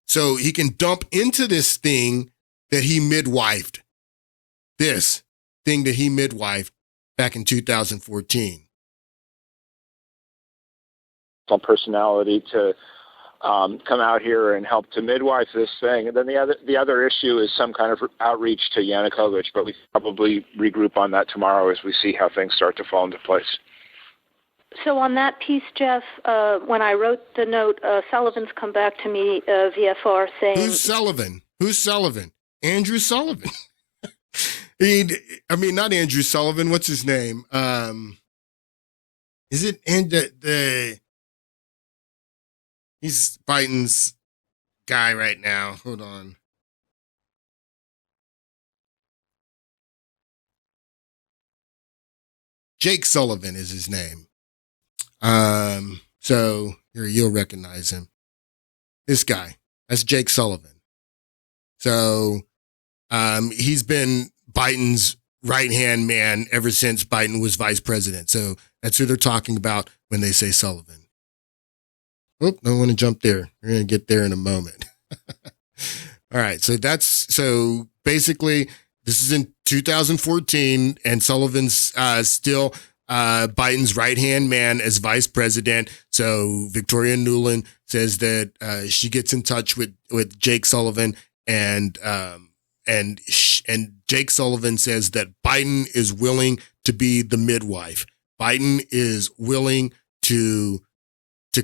so he can dump into this thing that he midwifed. This thing that he midwifed back in 2014. Personality to come out here and help to midwife this thing. And then the other issue is some kind of outreach to Yanukovych, but we probably regroup on that tomorrow as we see how things start to fall into place. So on that piece, Jeff, when I wrote the note, Sullivan's come back to me, VFR, saying... Who's Sullivan? Who's Sullivan? Andrew Sullivan. Not Andrew Sullivan. What's his name? Is it he's Biden's guy right now. Hold on. Jake Sullivan is his name. So you'll recognize him. This guy. That's Jake Sullivan. So he's been Biden's right-hand man ever since Biden was vice president. So that's who they're talking about when they say Sullivan. Oh, don't want to jump there. We're going to get there in a moment. All right. So basically this is in 2014 and Sullivan's still Biden's right-hand man as vice president. So Victoria Nuland says that she gets in touch with Jake Sullivan and Jake Sullivan says that Biden is willing to be the midwife. Biden is willing to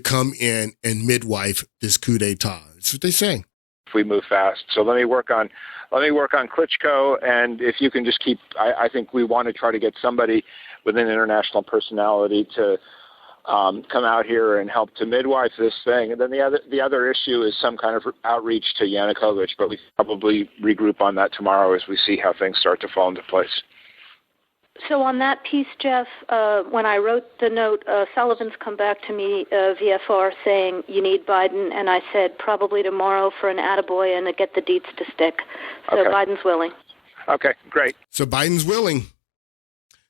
come in and midwife this coup d'etat. That's what they say. If we move fast. So let me work on Klitschko, and if you can just keep, I think we want to try to get somebody with an international personality to come out here and help to midwife this thing. And then the other issue is some kind of outreach to Yanukovych, but we probably regroup on that tomorrow as we see how things start to fall into place. So on that piece, Jeff, when I wrote the note, Sullivan's come back to me, VFR, saying you need Biden, and I said probably tomorrow for an attaboy and to get the deets to stick. So okay. Biden's willing. Okay, great. So Biden's willing.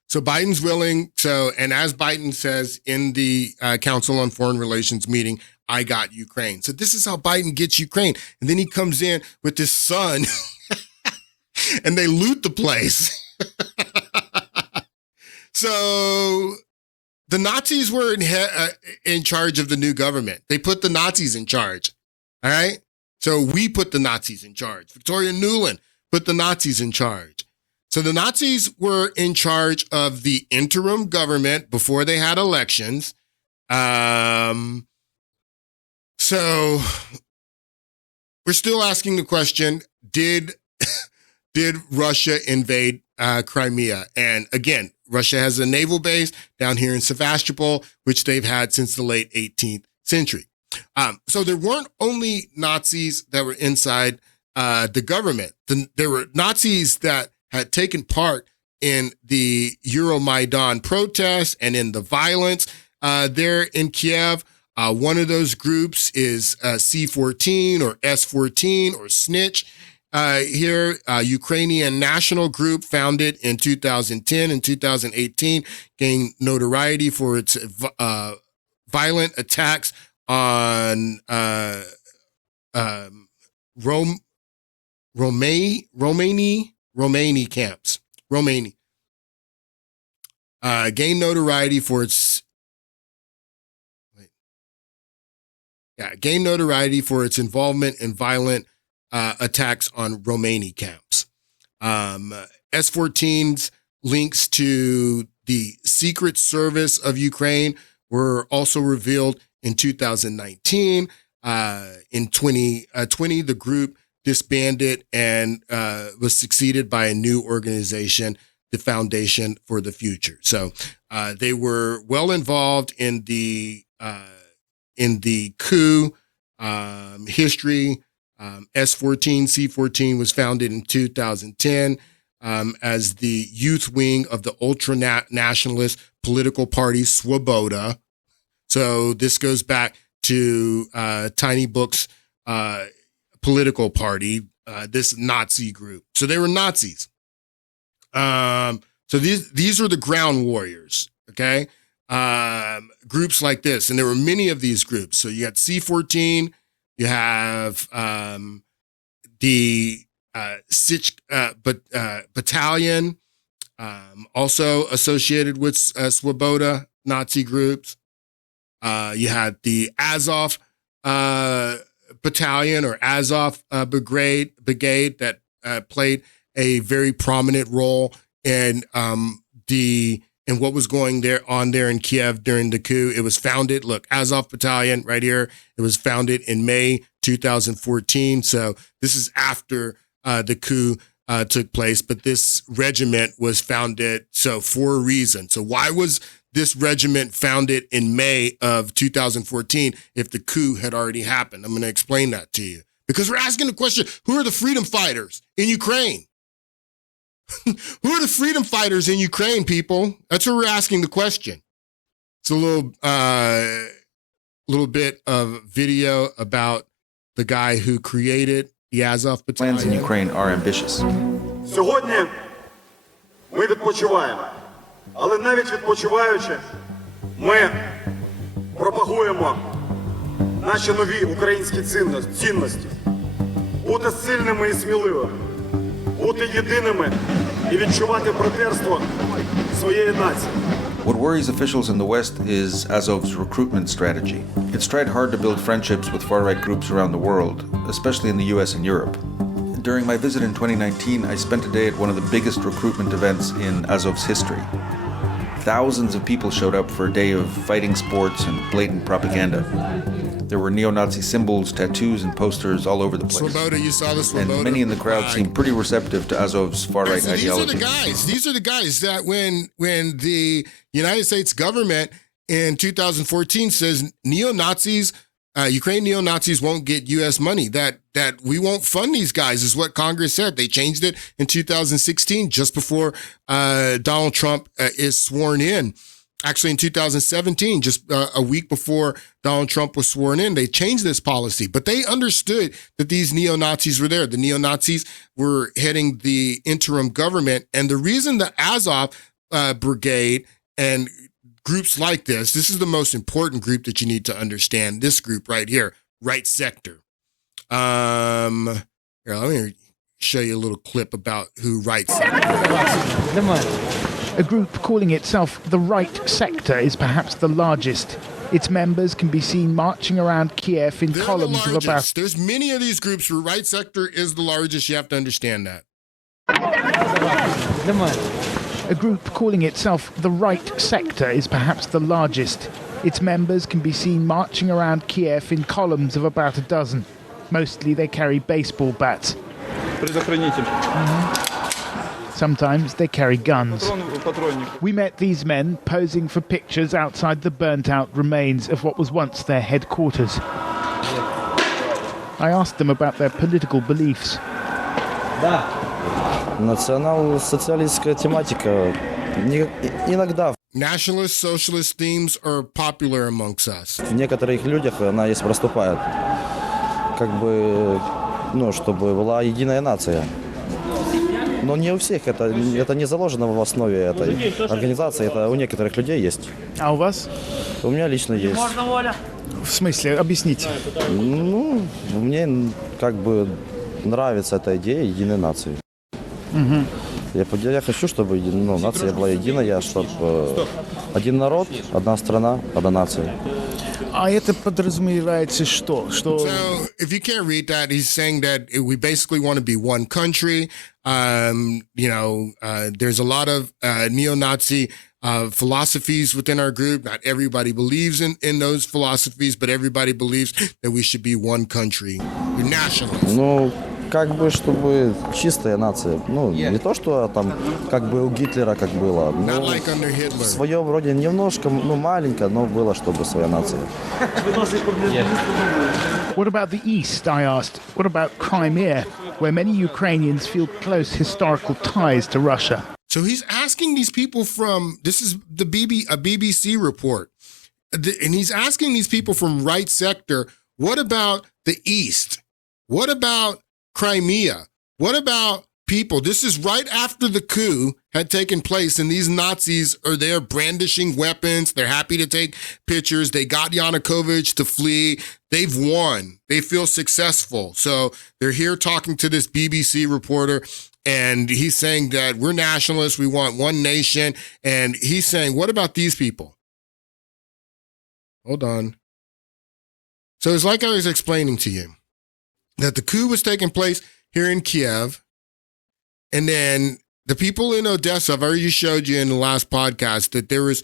So, and as Biden says in the Council on Foreign Relations meeting, I got Ukraine. So this is how Biden gets Ukraine. And then he comes in with his son and they loot the place. So the Nazis were in charge of the new government. They put the Nazis in charge. All right. So we put the Nazis in charge. Victoria Nuland put the Nazis in charge. So the Nazis were in charge of the interim government before they had elections. So we're still asking the question, did Russia invade Crimea? And again, Russia has a naval base down here in Sevastopol, which they've had since the late 18th century. So there weren't only Nazis that were inside the government. There were Nazis that had taken part in the Euromaidan protests and in the violence there in Kiev. One of those groups is C-14 or S-14 or Snitch. Here, Ukrainian National Group, founded in 2010 and 2018, gained notoriety for its violent attacks on Romani camps. Romani. Gained notoriety for its involvement in violent attacks on Romani camps. S-14's links to the Secret Service of Ukraine were also revealed in 2019. In 2020, the group disbanded and was succeeded by a new organization, the Foundation for the Future. So they were well involved in the coup history. S-14, C-14 was founded in 2010 as the youth wing of the ultra-nationalist political party Swoboda. So this goes back to Tiny Book's political party, this Nazi group. So they were Nazis. So these were the ground warriors, okay? Groups like this, and there were many of these groups. So you got C-14, you have the Sich battalion, also associated with Swoboda Nazi groups. You had the Azov battalion or Azov brigade that played a very prominent role in what was going on there in Kiev during the coup. It was founded, look, Azov Battalion right here. It was founded in May 2014. So this is after the coup took place, but this regiment was founded for a reason. So why was this regiment founded in May of 2014 if the coup had already happened? I'm going to explain that to you. Because we're asking the question, who are the freedom fighters in Ukraine? Who are the freedom fighters in Ukraine, people? That's what we're asking the question. It's a little bit of video about the guy who created the Azov Battalion. Plans in Ukraine are ambitious. Сьогодні ми відпочиваємо, але навіть відпочиваючи, ми пропагуємо наші нові українські цінності. Бути сильними і сміливими, бути єдиними і відчувати братерство своєї нації. What worries officials in the West is Azov's recruitment strategy. It's tried hard to build friendships with far-right groups around the world, especially in the US and Europe. During my visit in 2019, I spent a day at one of the biggest recruitment events in Azov's history. Thousands of people showed up for a day of fighting sports and blatant propaganda. There were neo-Nazi symbols, tattoos, and posters all over the place. Swoboda, you saw the Swoboda. And many in the crowd seemed pretty receptive to Azov's far-right ideology. These are the guys that when the United States government in 2014 says neo-Nazis, Ukraine neo-Nazis won't get U.S. money, that we won't fund these guys is what Congress said. They changed it in 2016, just before Donald Trump is sworn in. Actually, in 2017, just a week before Donald Trump was sworn in, they changed this policy. But they understood that these neo-Nazis were there. The neo-Nazis were heading the interim government. And the reason the Azov brigade and groups like this is the most important group that you need to understand. This group right here, right sector. Here, let me show you a little clip about who right sector. A group calling itself the Right Sector is perhaps the largest. Its members can be seen marching around Kiev in columns of about... There's many of these groups where Right Sector is the largest. You have to understand that. A group calling itself the Right Sector is perhaps the largest. Its members can be seen marching around Kiev in columns of about a dozen. Mostly they carry baseball bats. Sometimes they carry guns. We met these men posing for pictures outside the burnt-out remains of what was once their headquarters. I asked them about their political beliefs. Национал-социалистская тематика иногда Nationalist, socialist themes are popular amongst us. в некоторых людях она есть проступает. Как бы, чтобы была единая нация. Но не у всех, это не заложено в основе этой организации, это у некоторых людей есть. А у вас? У меня лично есть. В смысле? Объясните. Мне как бы нравится эта идея единой нации. Я хочу, чтобы нация была единая, чтобы один народ, одна страна, одна нация. А это подразумевается что? So, if you can't read that, he's saying that we basically want to be one country. There's a lot of neo-Nazi philosophies within our group. Not everybody believes in those philosophies, but everybody believes that we should be one country. We're nationalists. Как бы, чтобы чистая нация. Не то, что там, как бы у Гитлера, как было. В своем роде немножко, маленько, но было, чтобы своя нация. What about the East, I asked? What about Crimea, where many Ukrainians feel close historical ties to Russia? So he's asking these people from, this is a BBC report, and he's asking these people from right sector, what about the East? What about Crimea? What about people? This is right after the coup had taken place, and these Nazis are there brandishing weapons. They're happy to take pictures. They got Yanukovych to flee. They've won. They feel successful. So they're here talking to this BBC reporter, and he's saying that we're nationalists. We want one nation. And he's saying, what about these people? Hold on. So it's like I was explaining to you, that the coup was taking place here in Kiev, and then the people in Odessa, I've already showed you in the last podcast that there were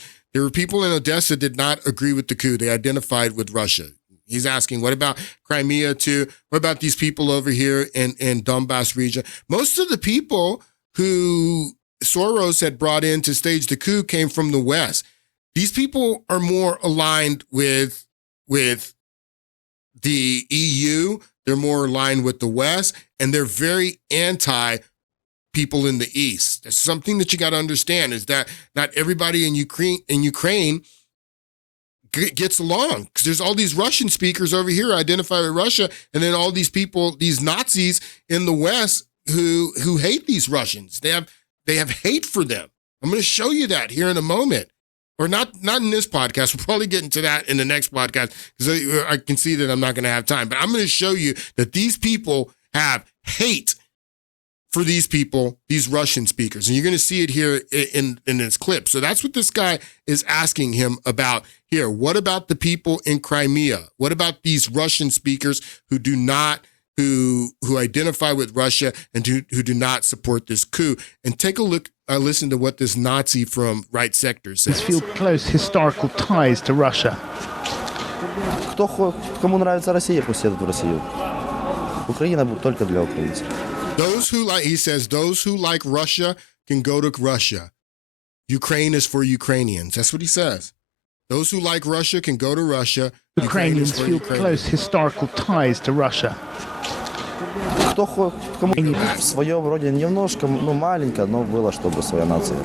people in Odessa that did not agree with the coup. They identified with Russia. He's asking, what about Crimea too? What about these people over here in Donbas region? Most of the people who Soros had brought in to stage the coup came from the West. These people are more aligned with the EU. They're more aligned with the West, and they're very anti people in the East. That's something that you got to understand, is that not everybody in Ukraine gets along, because there's all these Russian speakers over here identify with Russia, and then all these people, these Nazis in the West who hate these Russians. They have hate for them. I'm going to show you that here in a moment. Or not in this podcast. We'll probably get into that in the next podcast, because I can see that I'm not going to have time. But I'm going to show you that these people have hate for these people, these Russian speakers. And you're going to see it here in this clip. So that's what this guy is asking him about here. What about the people in Crimea? What about these Russian speakers who identify with Russia and who do not support this coup? And take a look. Listen to what this Nazi from right sector says. Feel close historical ties to Russia. Кому нравится Россия, пусть едут в Россию. Украина только для украинцев. He says, those who like Russia can go to Russia. Ukraine is for Ukrainians. That's what he says. Those who like Russia can go to Russia. Ukrainians feel close historical ties to Russia. Кому в своем роде немножко, маленько, но было, чтобы своя нация.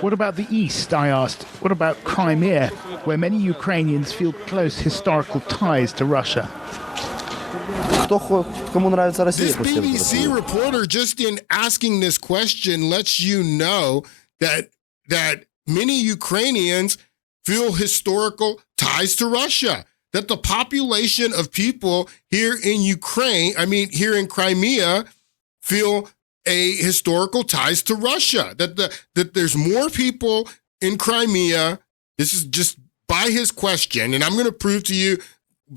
What about the East, I asked? What about Crimea, where many Ukrainians feel close historical ties to Russia? Кому нравится Россия, This BBC reporter, just in asking this question, lets you know that many Ukrainians feel historical ties to Russia. That the population of people here in here in Crimea, feel a historical ties to Russia. That there's more people in Crimea. This is just by his question, and I'm going to prove to you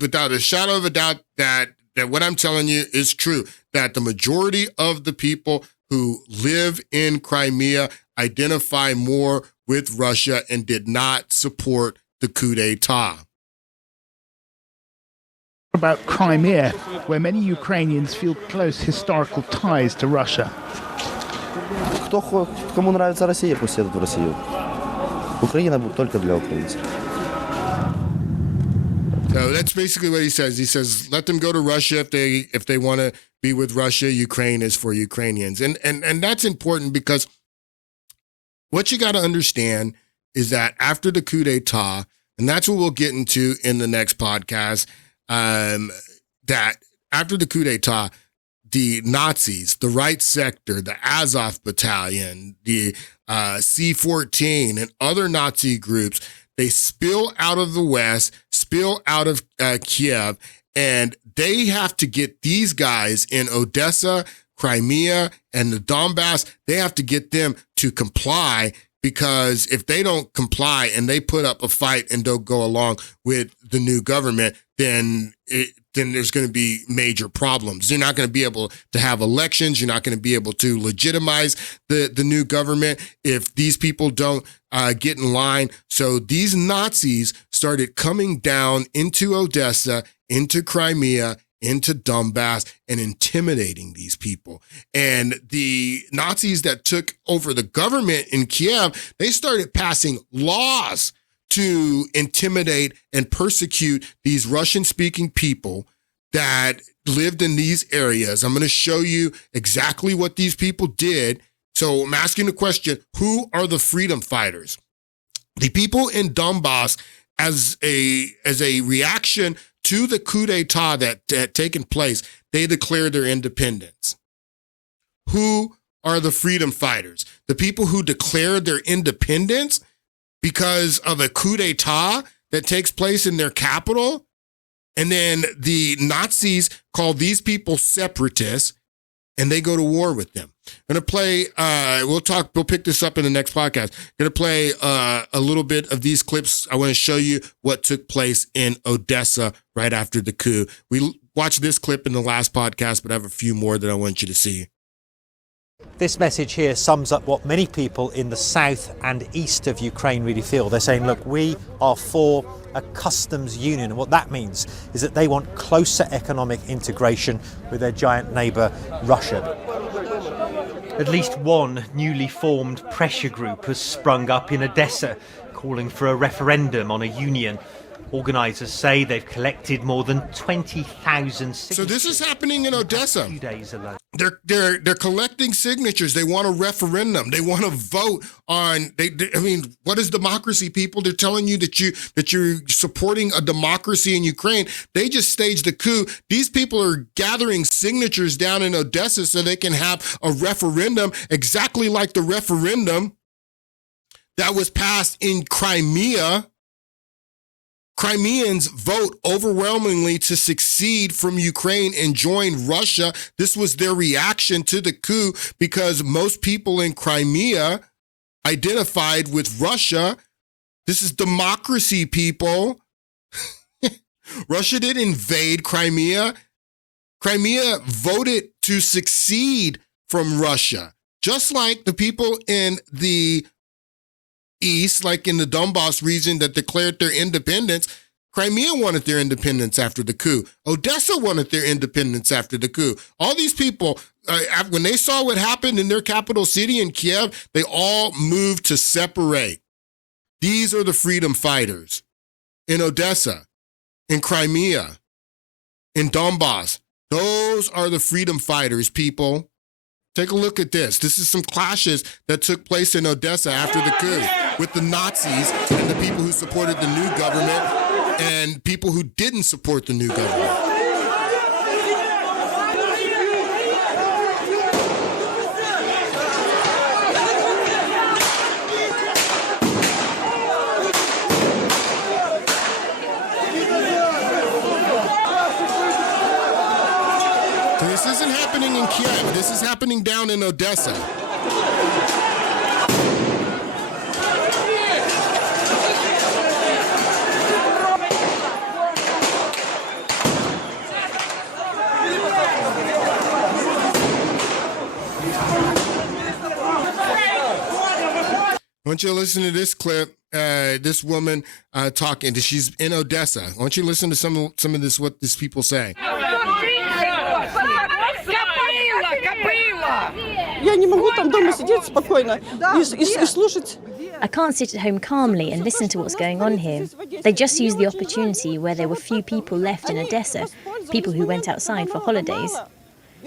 without a shadow of a doubt that what I'm telling you is true. That the majority of the people who live in Crimea identify more with Russia and did not support the coup d'etat. About Crimea, where many Ukrainians feel close historical ties to Russia. Кому нравится Россия, пусть едут в Россию. Украина только для украинцев. So that's basically what he says. He says, let them go to Russia if they want to be with Russia. Ukraine is for Ukrainians. And that's important because what you got to understand is that after the coup d'etat, and that's what we'll get into in the next podcast, that after the coup d'etat, the Nazis, the right sector, the Azov battalion, the C-14, and other Nazi groups, they spill out of the West, spill out of Kiev, and they have to get these guys in Odessa, Crimea, and the Donbas, they have to get them to comply, because if they don't comply and they put up a fight and don't go along with the new government, then there's going to be major problems. You're not going to be able to have elections. You're not going to be able to legitimize the new government if these people don't get in line. So these Nazis started coming down into Odessa, into Crimea, into Donbas, and intimidating these people. And the Nazis that took over the government in Kiev, they started passing laws to intimidate and persecute these Russian-speaking people that lived in these areas. I'm going to show you exactly what these people did. So I'm asking the question, who are the freedom fighters? The people in Donbas, as a reaction to the coup d'etat that had taken place, they declared their independence. Who are the freedom fighters? The people who declared their independence because of a coup d'etat that takes place in their capital. And then the Nazis call these people separatists, and they go to war with them. I'm going to play, we'll pick this up in the next podcast. Going to play a little bit of these clips. I want to show you what took place in Odessa right after the coup. We watched this clip in the last podcast, but I have a few more that I want you to see. This message here sums up what many people in the south and east of Ukraine really feel. They're saying, look, we are for a customs union. And what that means is that they want closer economic integration with their giant neighbour, Russia. At least one newly formed pressure group has sprung up in Odessa, calling for a referendum on a union. Organisers say they've collected more than 20,000 signatures. So this is happening in Odessa. 2 days alone. They're collecting signatures. They want a referendum. They want to vote on. I mean, what is democracy, people? They're telling you that you're supporting a democracy in Ukraine. They just staged a coup. These people are gathering signatures down in Odessa so they can have a referendum, exactly like the referendum that was passed in Crimea. Crimeans vote overwhelmingly to secede from Ukraine and join Russia. This was their reaction to the coup because most people in Crimea identified with Russia. This is democracy, people. Russia didn't invade Crimea. Crimea voted to secede from Russia, just like the people in the East, like in the Donbas region that declared their independence. Crimea wanted their independence after the coup. Odessa wanted their independence after the coup. All these people, when they saw what happened in their capital city in Kiev, they all moved to separate. These are the freedom fighters in Odessa, in Crimea, in Donbas. Those are the freedom fighters, people. Take a look at this. This is some clashes that took place in Odessa after the coup with the Nazis and the people who supported the new government and people who didn't support the new government. So this isn't happening in Kiev. This is happening down in Odessa. I want you to listen to this clip. This woman talking. She's in Odessa. I want you to listen to some of this. What these people say. Я не могу там дома сидеть спокойно и слушать. I can't sit at home calmly and listen to what's going on here. They just used the opportunity where there were few people left in Odessa, people who went outside for holidays.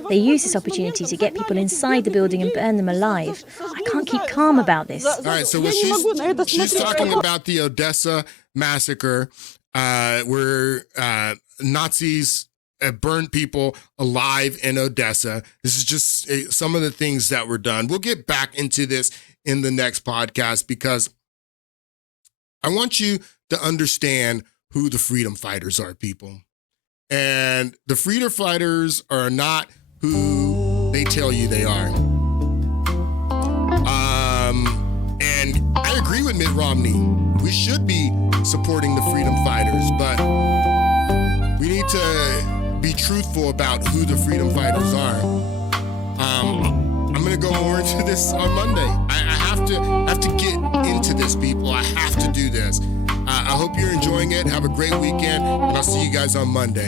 They used this opportunity to get people inside the building and burn them alive. I can't keep calm about this. All right, so she's talking about the Odessa massacre, where Nazis burned people alive in Odessa. This is just some of the things that were done. We'll get back into this in the next podcast because I want you to understand who the freedom fighters are, people. And the freedom fighters are not who they tell you they are. And I agree with Mitt Romney. We should be supporting the freedom fighters, but we need to be truthful about who the freedom fighters are. I'm going to go more into this on Monday. I have to get into this, people. I have to do this. I hope you're enjoying it. Have a great weekend, and I'll see you guys on Monday.